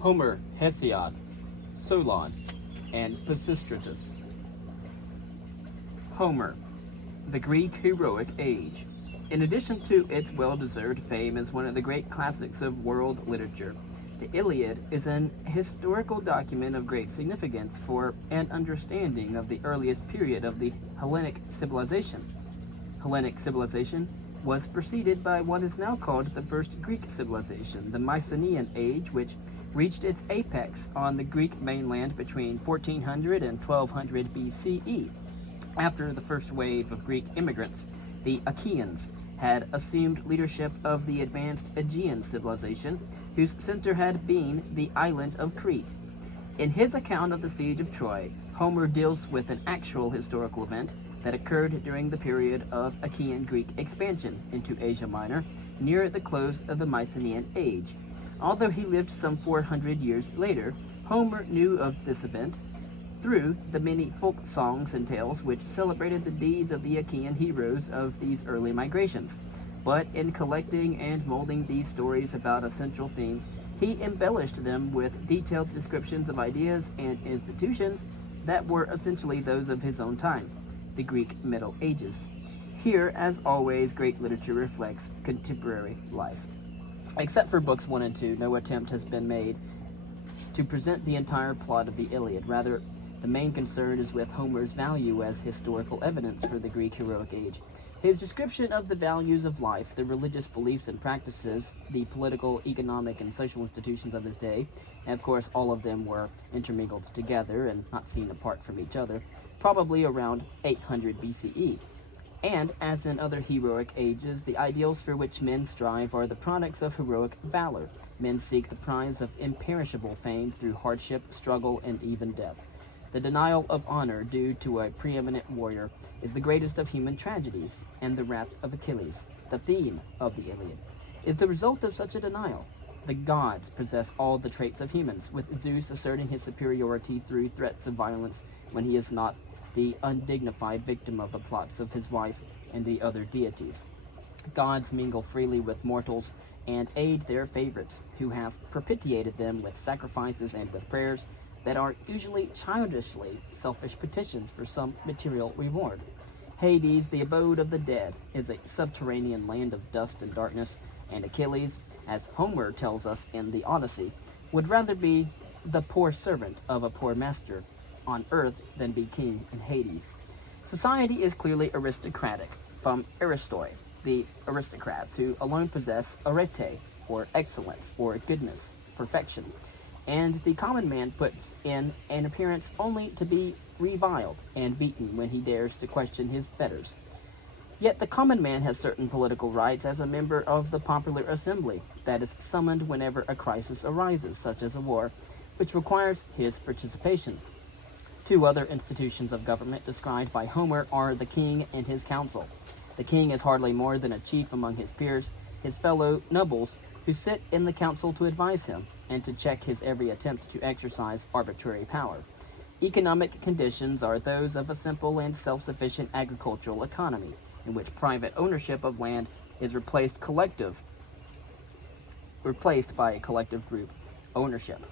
Homer, Hesiod, Solon, and Pisistratus. Homer, the Greek heroic age. In addition to its well-deserved fame as one of the great classics of world literature, the Iliad is an historical document of great significance for an understanding of the earliest period of the Hellenic civilization. Hellenic civilization was preceded by what is now called the First Greek civilization, the Mycenaean age, which reached its apex on the Greek mainland between 1400 and 1200 BCE. After the first wave of Greek immigrants, the Achaeans had assumed leadership of the advanced Aegean civilization, whose center had been the island of Crete. In his account of the siege of Troy, Homer deals with an actual historical event that occurred during the period of Achaean Greek expansion into Asia Minor near the close of the Mycenaean age. Although he lived some 400 years later, Homer knew of this event through the many folk songs and tales which celebrated the deeds of the Achaean heroes of these early migrations. But in collecting and molding these stories about a central theme, he embellished them with detailed descriptions of ideas and institutions that were essentially those of his own time, the Greek Middle Ages. Here, as always, great literature reflects contemporary life. Except for books 1 and 2, no attempt has been made to present the entire plot of the Iliad. Rather, the main concern is with Homer's value as historical evidence for the Greek heroic age. His description of the values of life, the religious beliefs and practices, the political, economic, and social institutions of his day, and of course all of them were intermingled together and not seen apart from each other, probably around 800 BCE. And, as in other heroic ages, the ideals for which men strive are the products of heroic valor. Men seek the prize of imperishable fame through hardship, struggle, and even death. The denial of honor due to a preeminent warrior is the greatest of human tragedies, and the wrath of Achilles, the theme of the Iliad, is the result of such a denial. The gods possess all the traits of humans, with Zeus asserting his superiority through threats of violence when he is not the undignified victim of the plots of his wife and the other deities. Gods mingle freely with mortals and aid their favorites, who have propitiated them with sacrifices and with prayers that are usually childishly selfish petitions for some material reward. Hades, the abode of the dead, is a subterranean land of dust and darkness, and Achilles, as Homer tells us in the Odyssey, would rather be the poor servant of a poor master on earth than be king in Hades. Society is clearly aristocratic, from Aristoi, the aristocrats who alone possess arete, or excellence, or goodness, perfection, and the common man puts in an appearance only to be reviled and beaten when he dares to question his betters. Yet the common man has certain political rights as a member of the popular assembly that is summoned whenever a crisis arises, such as a war, which requires his participation. Two other institutions of government described by Homer are the king and his council. The king is hardly more than a chief among his peers, his fellow nobles, who sit in the council to advise him and to check his every attempt to exercise arbitrary power. Economic conditions are those of a simple and self-sufficient agricultural economy, in which private ownership of land is replaced by a collective group ownership.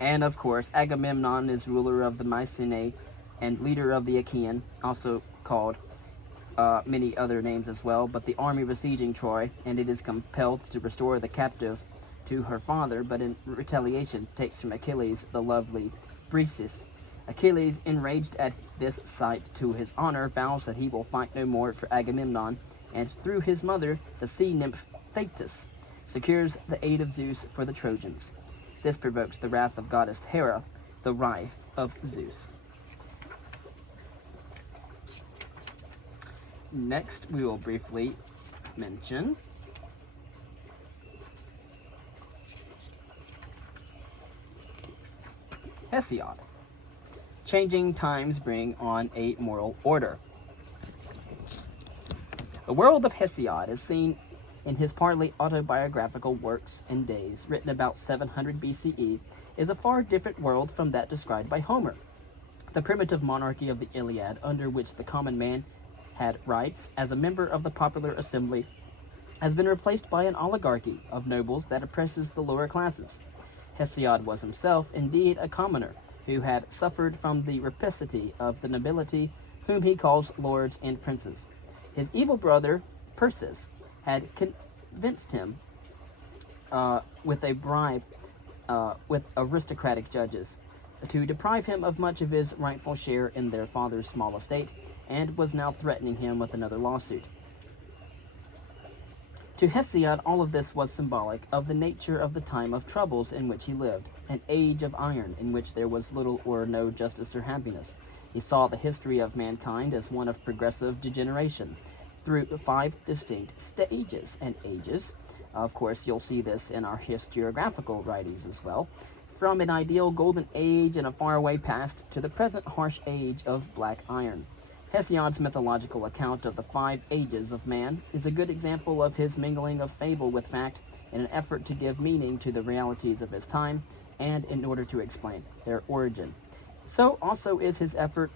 And of course, Agamemnon is ruler of the Mycenae and leader of the Achaean, also called many other names as well, but the army besieging Troy, and it is compelled to restore the captive to her father, but in retaliation takes from Achilles the lovely Briseis. Achilles, enraged at this sight to his honor, vows that he will fight no more for Agamemnon, and through his mother, the sea nymph Thetis, secures the aid of Zeus for the Trojans. This provokes the wrath of goddess Hera, the wife of Zeus. Next, we will briefly mention Hesiod. Changing times bring on a moral order. The world of Hesiod is seen in his partly autobiographical works and days, written about 700 BCE, is a far different world from that described by Homer. The primitive monarchy of the Iliad, under which the common man had rights as a member of the popular assembly, has been replaced by an oligarchy of nobles that oppresses the lower classes. Hesiod was himself indeed a commoner, who had suffered from the rapacity of the nobility, whom he calls lords and princes. His evil brother, Persis, had convinced him with a bribe with aristocratic judges to deprive him of much of his rightful share in their father's small estate, and was now threatening him with another lawsuit. To Hesiod, all of this was symbolic of the nature of the time of troubles in which he lived, an age of iron in which there was little or no justice or happiness. He saw the history of mankind as one of progressive degeneration through 5 distinct stages and ages. Of course, you'll see this in our historiographical writings as well. From an ideal golden age in a faraway past to the present harsh age of black iron. Hesiod's mythological account of the 5 ages of man is a good example of his mingling of fable with fact in an effort to give meaning to the realities of his time and in order to explain their origin. So also is his effort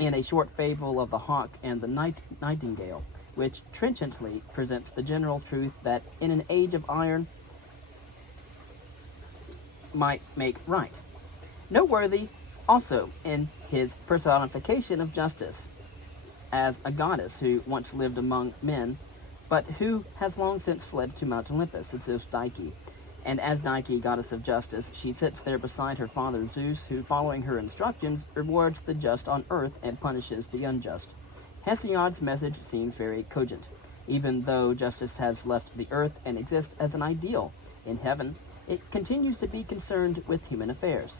in a short fable of the hawk and the nightingale, which trenchantly presents the general truth that in an age of iron might make right. Noteworthy also in his personification of justice as a goddess who once lived among men, but who has long since fled to Mount Olympus, it's Psyche. And as Nike, goddess of justice, she sits there beside her father Zeus, who, following her instructions, rewards the just on earth and punishes the unjust. Hesiod's message seems very cogent. Even though justice has left the earth and exists as an ideal in heaven, it continues to be concerned with human affairs.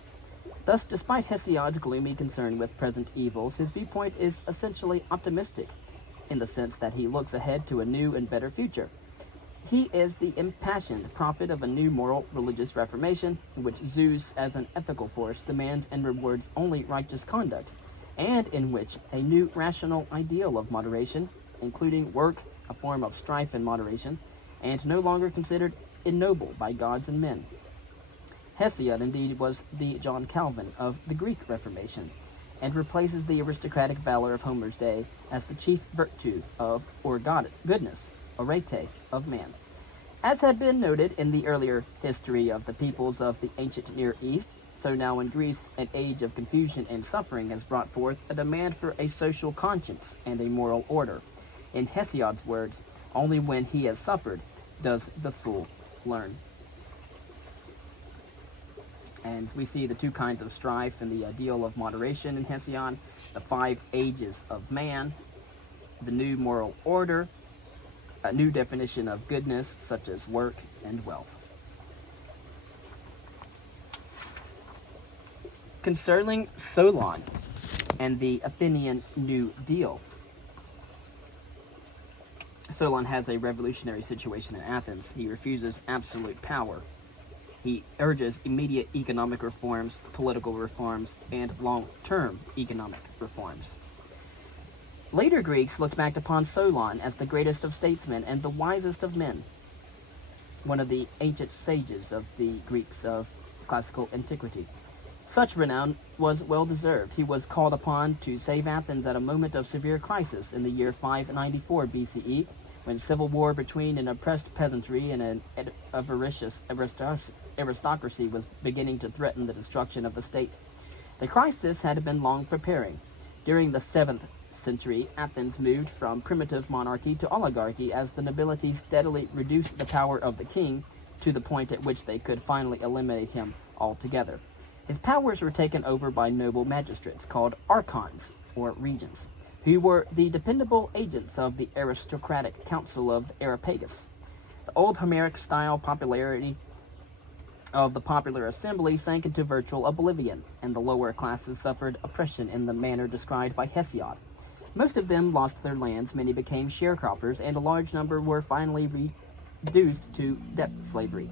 Thus, despite Hesiod's gloomy concern with present evils, his viewpoint is essentially optimistic, in the sense that he looks ahead to a new and better future. He is the impassioned prophet of a new moral religious reformation, in which Zeus, as an ethical force, demands and rewards only righteous conduct, and in which a new rational ideal of moderation, including work, a form of strife and moderation, and no longer considered ignoble by gods and men. Hesiod indeed was the John Calvin of the Greek Reformation, and replaces the aristocratic valor of Homer's day as the chief virtue of, or goodness, arete, of man. As had been noted in the earlier history of the peoples of the ancient Near East, so now in Greece, an age of confusion and suffering has brought forth a demand for a social conscience and a moral order. In Hesiod's words, only when he has suffered does the fool learn. And we see the 2 kinds of strife and the ideal of moderation in Hesiod, the 5 ages of man, the new moral order, a new definition of goodness such as work and wealth. Concerning Solon and the Athenian New Deal. Solon has a revolutionary situation in Athens. He refuses absolute power. He urges immediate economic reforms, political reforms, and long-term economic reforms. Later Greeks looked back upon Solon as the greatest of statesmen and the wisest of men, one of the ancient sages of the Greeks of classical antiquity. Such renown was well-deserved. He was called upon to save Athens at a moment of severe crisis in the year 594 BCE, when civil war between an oppressed peasantry and an avaricious aristocracy was beginning to threaten the destruction of the state. The crisis had been long preparing. During the 7th century, Athens moved from primitive monarchy to oligarchy as the nobility steadily reduced the power of the king to the point at which they could finally eliminate him altogether. His powers were taken over by noble magistrates called archons, or regents, who were the dependable agents of the aristocratic council of the Areopagus. The old Homeric-style popularity of the popular assembly sank into virtual oblivion, and the lower classes suffered oppression in the manner described by Hesiod. Most of them lost their lands, many became sharecroppers, and a large number were finally reduced to debt slavery.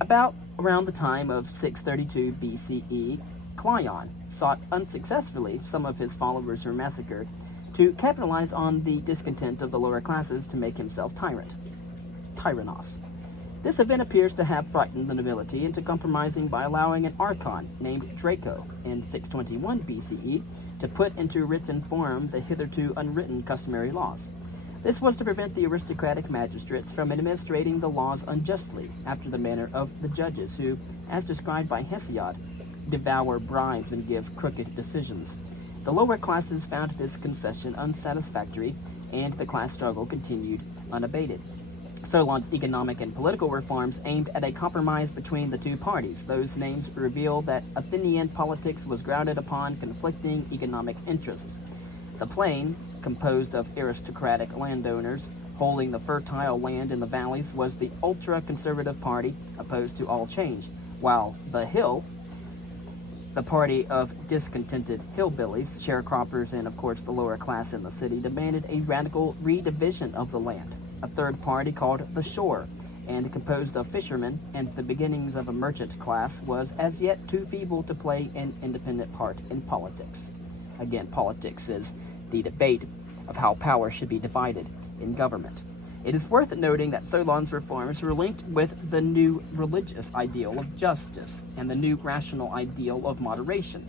About around the time of 632 BCE, Cleon sought unsuccessfully, some of his followers were massacred, to capitalize on the discontent of the lower classes to make himself tyrannos. This event appears to have frightened the nobility into compromising by allowing an archon named Draco in 621 BCE to put into written form the hitherto unwritten customary laws. This was to prevent the aristocratic magistrates from administrating the laws unjustly, after the manner of the judges who, as described by Hesiod, devour bribes and give crooked decisions. The lower classes found this concession unsatisfactory, and the class struggle continued unabated. Solon's economic and political reforms aimed at a compromise between the two parties. Those names reveal that Athenian politics was grounded upon conflicting economic interests. The plain, composed of aristocratic landowners holding the fertile land in the valleys, was the ultra-conservative party opposed to all change, while the hill, the party of discontented hillbillies, sharecroppers, and of course the lower class in the city, demanded a radical redivision of the land. A third party, called the shore, and composed of fishermen and the beginnings of a merchant class, was as yet too feeble to play an independent part in politics. Again, politics is the debate of how power should be divided in government. It is worth noting that Solon's reforms were linked with the new religious ideal of justice and the new rational ideal of moderation,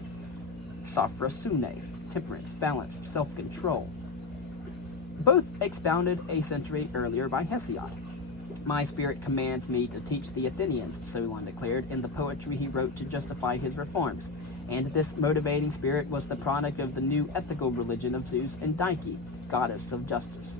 sophrosune, temperance, balance, self-control, both expounded a century earlier by Hesiod. "My spirit commands me to teach the Athenians," Solon declared in the poetry he wrote to justify his reforms, and this motivating spirit was the product of the new ethical religion of Zeus and Dike, goddess of justice.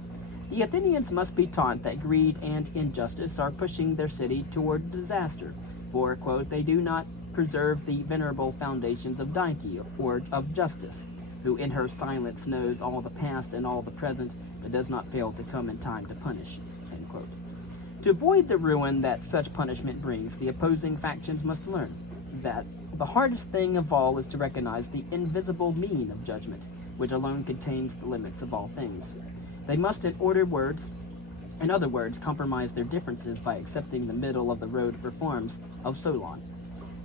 The Athenians must be taught that greed and injustice are pushing their city toward disaster, for, quote, "they do not preserve the venerable foundations of Dike, or of justice, who in her silence knows all the past and all the present, but does not fail to come in time to punish," end quote. To avoid the ruin that such punishment brings, the opposing factions must learn that the hardest thing of all is to recognize the invisible mean of judgment, which alone contains the limits of all things. They must, in other words, compromise their differences by accepting the middle of the road reforms of Solon.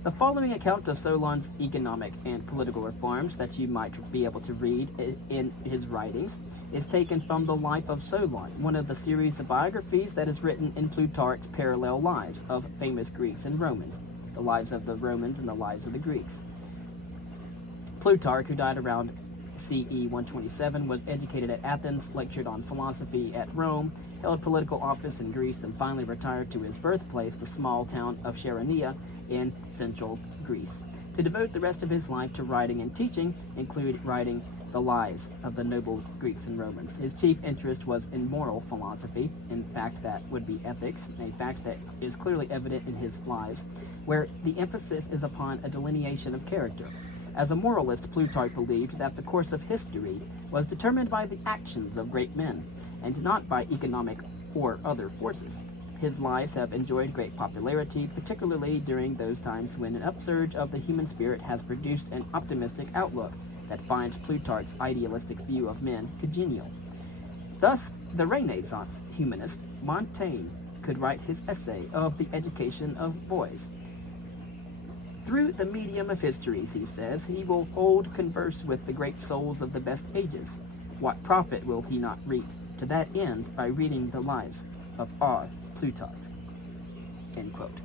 The following account of Solon's economic and political reforms that you might be able to read in his writings is taken from the Life of Solon, one of the series of biographies that is written in Plutarch's parallel lives of famous Greeks and Romans, the lives of the Romans and the lives of the Greeks. Plutarch, who died around CE 127, was educated at Athens, lectured on philosophy at Rome, held political office in Greece, and finally retired to his birthplace, the small town of Chaeronea in central Greece, to devote the rest of his life to writing and teaching, including writing the lives of the noble Greeks and Romans. His chief interest was in moral philosophy, in fact that would be ethics, a fact that is clearly evident in his lives, where the emphasis is upon a delineation of character. As a moralist, Plutarch believed that the course of history was determined by the actions of great men, and not by economic or other forces. His lives have enjoyed great popularity, particularly during those times when an upsurge of the human spirit has produced an optimistic outlook that finds Plutarch's idealistic view of men congenial. Thus, the Renaissance humanist Montaigne could write his essay of the education of boys. "Through the medium of histories," he says, "he will hold converse with the great souls of the best ages. What profit will he not reap to that end by reading the lives of our Plutarch?" End quote.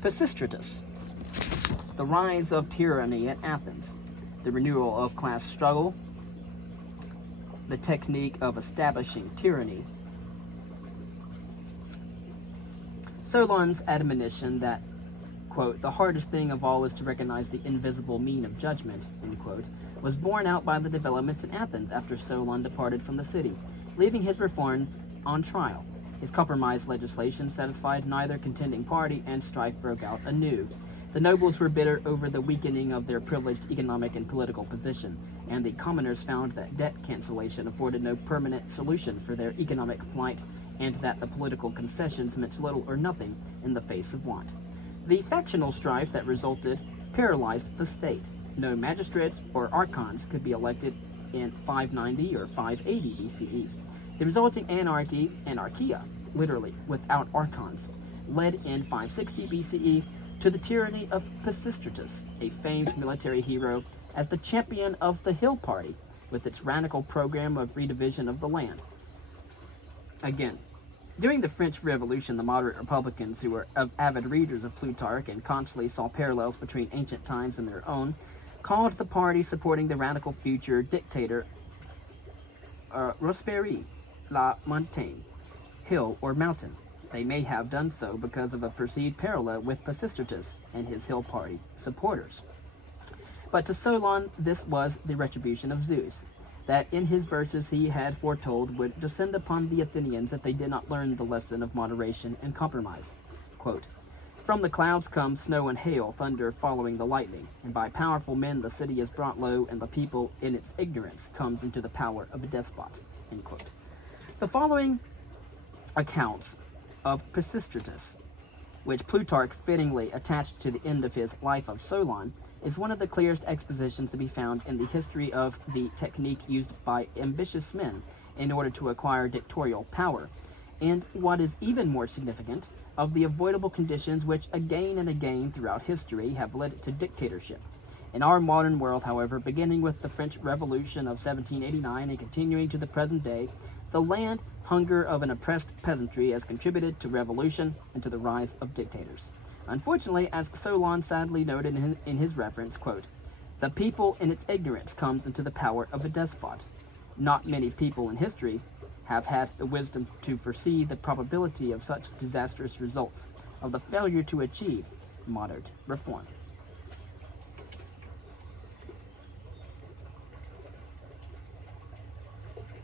Pisistratus. The rise of tyranny at Athens, the renewal of class struggle, the technique of establishing tyranny. Solon's admonition that, quote, "the hardest thing of all is to recognize the invisible mean of judgment," end quote, was borne out by the developments in Athens after Solon departed from the city, leaving his reforms on trial. His compromise legislation satisfied neither contending party, and strife broke out anew. The nobles were bitter over the weakening of their privileged economic and political position, and the commoners found that debt cancellation afforded no permanent solution for their economic plight, and that the political concessions meant little or nothing in the face of want. The factional strife that resulted paralyzed the state. No magistrates or archons could be elected in 590 or 580 BCE. The resulting anarchia, literally without archons, led in 560 BCE to the tyranny of Pisistratus, a famed military hero, as the champion of the Hill Party, with its radical program of redivision of the land. Again, during the French Revolution, the moderate Republicans, who were avid readers of Plutarch and constantly saw parallels between ancient times and their own, called the party supporting the radical future dictator Rosperi la Montagne, hill or mountain. They may have done so because of a perceived parallel with Pisistratus and his hill party supporters. But to Solon, this was the retribution of Zeus, that in his verses he had foretold would descend upon the Athenians if they did not learn the lesson of moderation and compromise. Quote, "From the clouds come snow and hail, thunder following the lightning, and by powerful men the city is brought low, and the people in its ignorance comes into the power of a despot." End quote. The following accounts of Pisistratus, which Plutarch fittingly attached to the end of his Life of Solon, is one of the clearest expositions to be found in the history of the technique used by ambitious men in order to acquire dictatorial power, and what is even more significant, of the avoidable conditions which again and again throughout history have led to dictatorship. In our modern world, however, beginning with the French Revolution of 1789 and continuing to the present day, the land hunger of an oppressed peasantry has contributed to revolution and to the rise of dictators. Unfortunately, as Solon sadly noted in his reference, quote, "The people in its ignorance comes into the power of a despot." Not many people in history have had the wisdom to foresee the probability of such disastrous results, of the failure to achieve moderate reform.